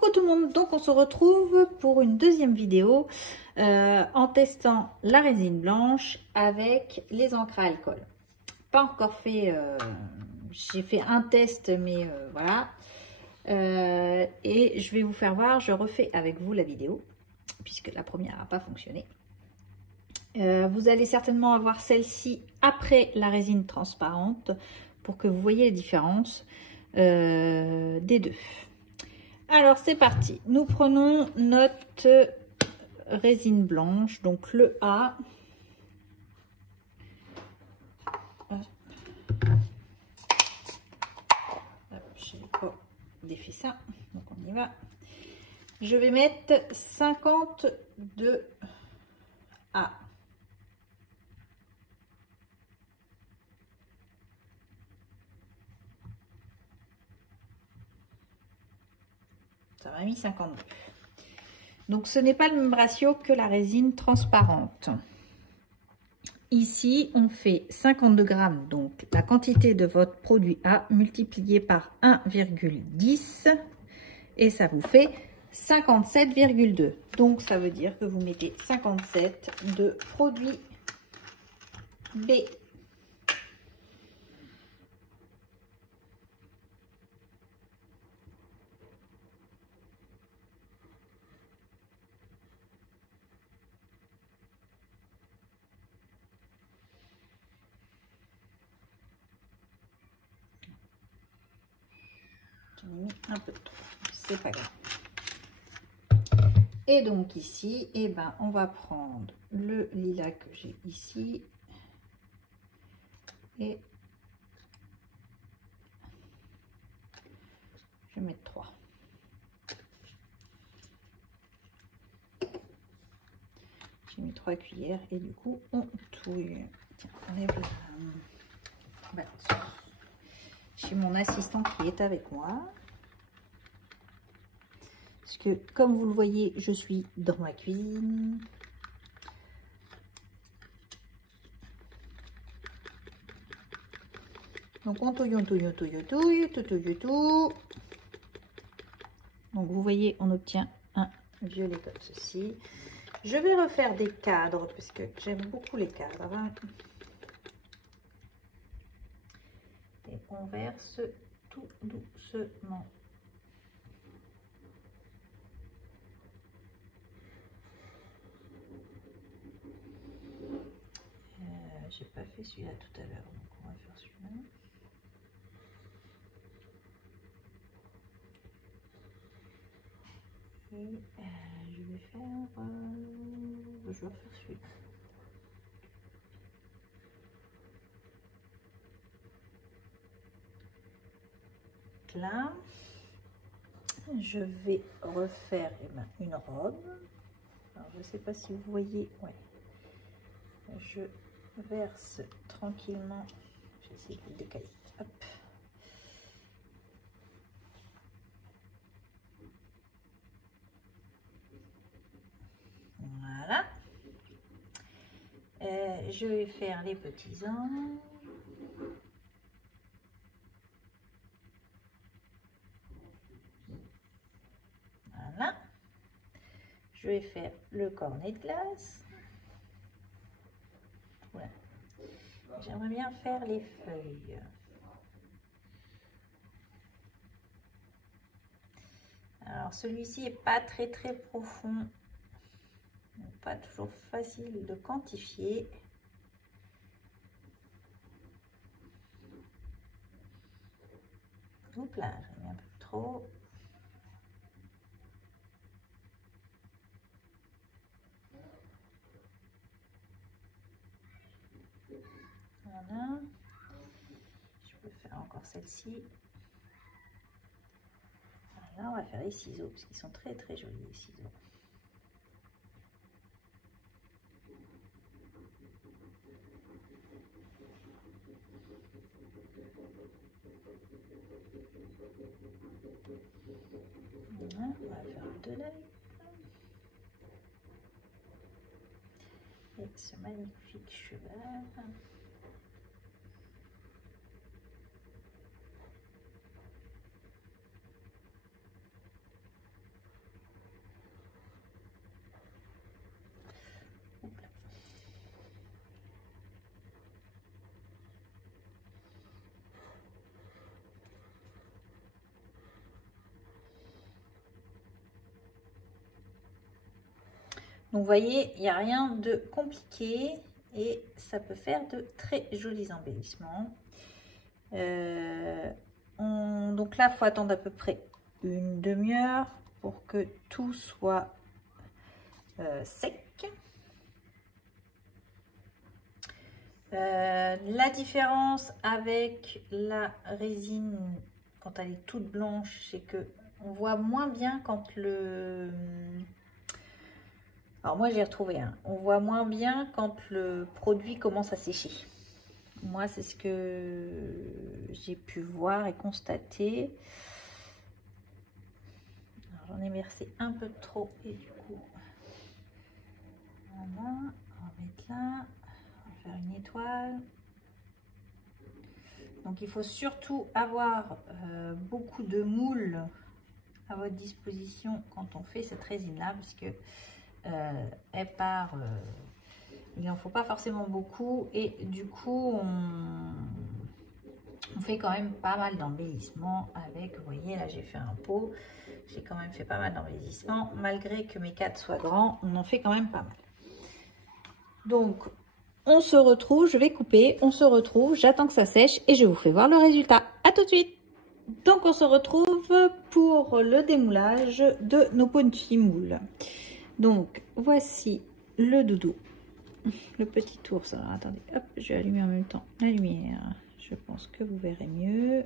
Coucou tout le monde, donc on se retrouve pour une deuxième vidéo en testant la résine blanche avec les encres à alcool. Pas encore fait, j'ai fait un test mais voilà. Et je vais vous faire voir, je refais avec vous la vidéo puisque la première n'a pas fonctionné. Vous allez certainement avoir celle-ci après la résine transparente pour que vous voyez les différences des deux. Alors c'est parti, nous prenons notre résine blanche, donc le A. Je n'ai pas défait ça, donc on y va. Je vais mettre 52 A. Ça m'a mis 52. Donc ce n'est pas le même ratio que la résine transparente. Ici, on fait 52 grammes, donc la quantité de votre produit A multiplié par 1,10 et ça vous fait 57,2. Donc ça veut dire que vous mettez 57 de produit B. J'en ai mis un peu trop, c'est pas grave. Et donc ici, eh ben, on va prendre le lilas que j'ai ici et je vais mettre 3. J'ai mis 3 cuillères et du coup on touille. Tiens, on enlève la balance. J'ai mon assistant qui est avec moi. Parce que comme vous le voyez, je suis dans ma cuisine. Donc on touille, on touille, on touille, on touille, tout touille, tout. Donc vous voyez, on obtient un violet comme ceci. Je vais refaire des cadres parce que j'aime beaucoup les cadres. Et on verse tout doucement. J'ai pas fait celui-là tout à l'heure, donc on va faire celui-là. Et je vais faire, je vais refaire celui-là. Là, je vais refaire une robe. Alors, je ne sais pas si vous voyez, ouais. Je verse tranquillement. J'essaie de le décaler. Hop. Voilà. Je vais faire les petits anges. Voilà. Je vais faire le cornet de glace. Voilà. J'aimerais bien faire les feuilles. Alors celui-ci est pas très profond. Pas toujours facile de quantifier. Oups là, j'en ai mis un peu trop. Voilà. Je peux faire encore celle-ci. Voilà, on va faire les ciseaux parce qu'ils sont très jolis les ciseaux. Voilà, on va faire de l'œil. Et ce magnifique cheval. Donc vous voyez, il n'y a rien de compliqué et ça peut faire de très jolis embellissements. Donc là, il faut attendre à peu près une demi-heure pour que tout soit sec. La différence avec la résine quand elle est toute blanche, c'est que on voit moins bien quand le... Alors moi j'ai retrouvé un. On voit moins bien quand le produit commence à sécher. Moi c'est ce que j'ai pu voir et constater. J'en ai versé un peu trop et du coup voilà, on va mettre là, on va faire une étoile. Donc il faut surtout avoir beaucoup de moules à votre disposition quand on fait cette résine là, parce que elle part, il n'en faut pas forcément beaucoup et du coup on fait quand même pas mal d'embellissement avec, vous voyez là j'ai fait un pot, j'ai quand même fait pas mal d'embellissement malgré que mes cadres soient grands, on en fait quand même pas mal. Donc on se retrouve, je vais couper, on se retrouve, j'attends que ça sèche et je vous fais voir le résultat. À tout de suite. Donc on se retrouve pour le démoulage de nos petits moules. Donc voici le doudou, le petit ours. Alors attendez, hop, je vais allumer en même temps la lumière. Je pense que vous verrez mieux.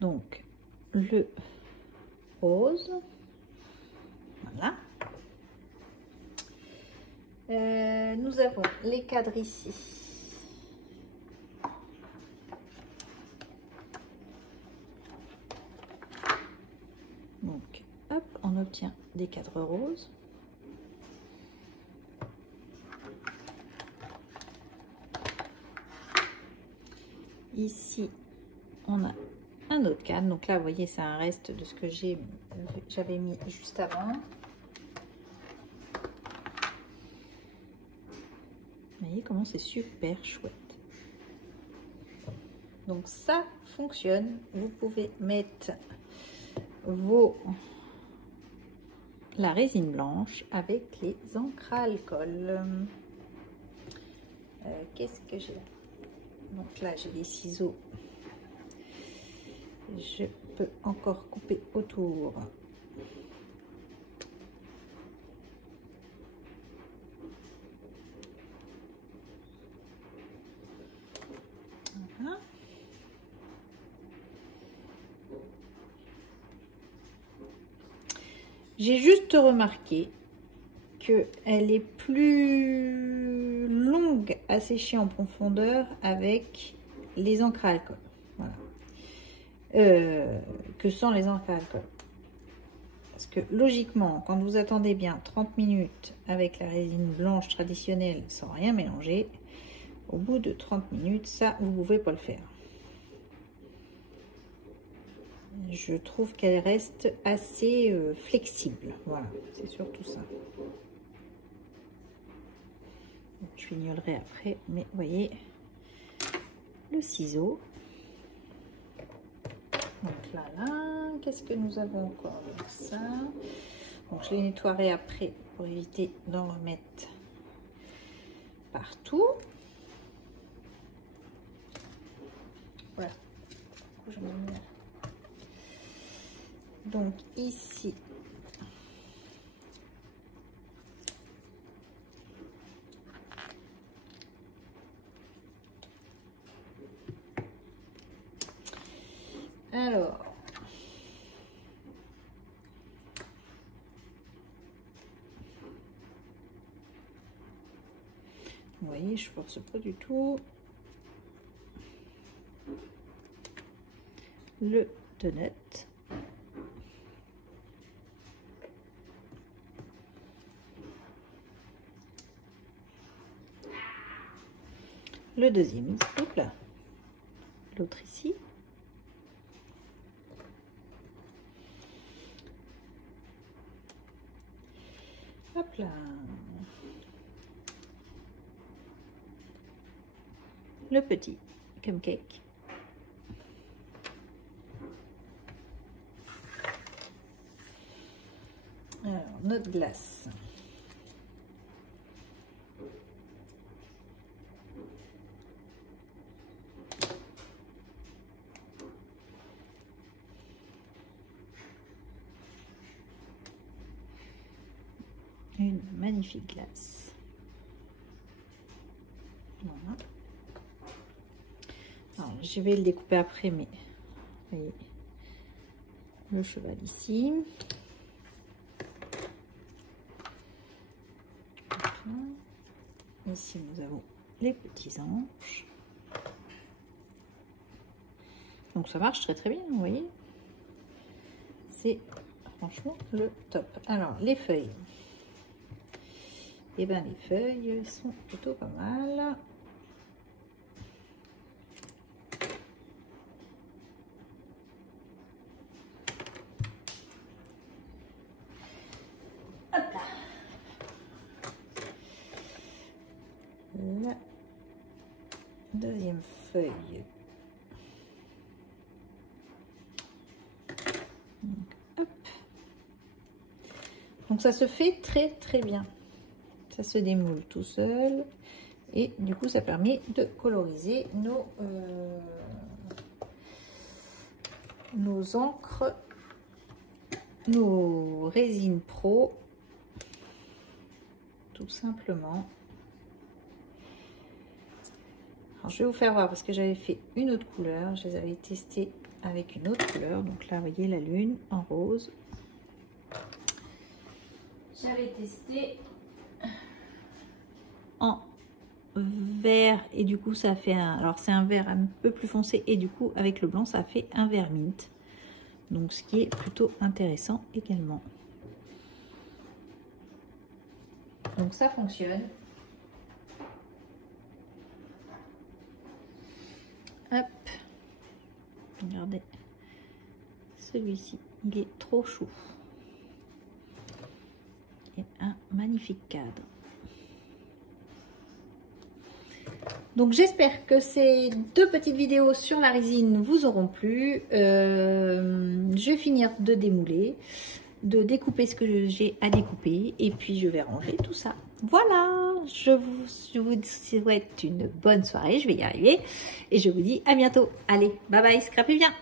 Donc le rose, voilà. Nous avons les cadres ici. Donc, hop, on obtient des cadres roses. Ici, on a un autre cadre. Donc là, vous voyez, c'est un reste de ce que j'avais mis juste avant. Vous voyez comment c'est super chouette. Donc ça fonctionne. Vous pouvez mettre la résine blanche avec les encres à alcool. Qu'est-ce que j'ai? Donc là, j'ai des ciseaux. Je peux encore couper autour. Voilà. J'ai juste remarqué qu'elle est plus longue à sécher en profondeur avec les encres à alcool. Voilà. Que sans les encres à alcool. Parce que logiquement, quand vous attendez bien 30 minutes avec la résine blanche traditionnelle sans rien mélanger, au bout de 30 minutes, ça, vous ne pouvez pas le faire. Je trouve qu'elle reste assez flexible. Voilà, c'est surtout ça. Je fignolerai après, mais vous voyez, le ciseau. Donc là, qu'est-ce que nous avons encore? Donc ça. Donc je les nettoierai après pour éviter d'en remettre partout. Voilà. Donc ici, alors, vous voyez, je force pas du tout. Le donut. Le deuxième, hop là, l'autre ici. Hop là. Le petit cupcake. notre glace. Une magnifique glace. Voilà. Alors, je vais le découper après, mais vous voyez le cheval ici. Ici, nous avons les petits anges. Donc, ça marche très très bien, vous voyez. C'est franchement le top. Alors, les feuilles. Et bien, les feuilles sont plutôt pas mal. Hop là. La deuxième feuille. Hop. Donc ça se fait très très bien. Ça se démoule tout seul. Et du coup, ça permet de coloriser nos encres, nos résines pro, tout simplement. Alors, je vais vous faire voir parce que j'avais fait une autre couleur. Je les avais testées avec une autre couleur. Donc là, vous voyez la lune en rose. J'avais testé en vert et du coup ça fait un, alors c'est un vert un peu plus foncé et du coup avec le blanc ça fait un vert mint, donc ce qui est plutôt intéressant également. Donc ça fonctionne. Hop, regardez, celui-ci il est trop chou et un magnifique cadre. Donc j'espère que ces deux petites vidéos sur la résine vous auront plu. Je vais finir de démouler, de découper ce que j'ai à découper et puis je vais ranger tout ça. Voilà, je vous souhaite une bonne soirée, je vais y arriver et je vous dis à bientôt. Allez, bye bye, scrapez bien.